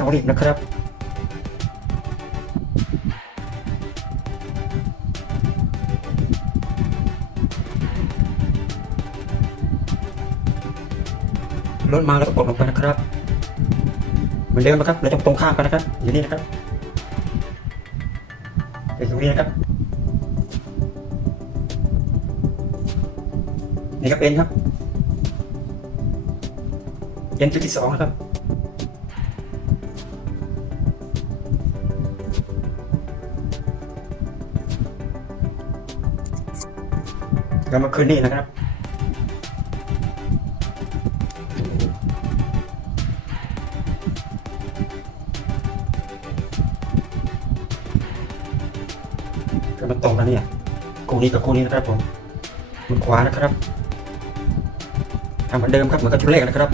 ต้องรีบนะครับ รถมาแล้วก็กดลงไปนะครับ เหมือนเดิมนะครับเราต้องตรงข้ามกันนะครับ อยู่นี่นะครับอยู่ตรงนี้นะครับ นี่ครับเอ็นครับเอ็นจุดที่สองนะครับ เรามาคืนนี้นะครับ ก็มาตรงกันเนี่ยคู่นี้กับคู่นี้นะครับผมมันขวานะครับทำเหมือนเดิมครับเหมือนกับชุดแรกนะครับ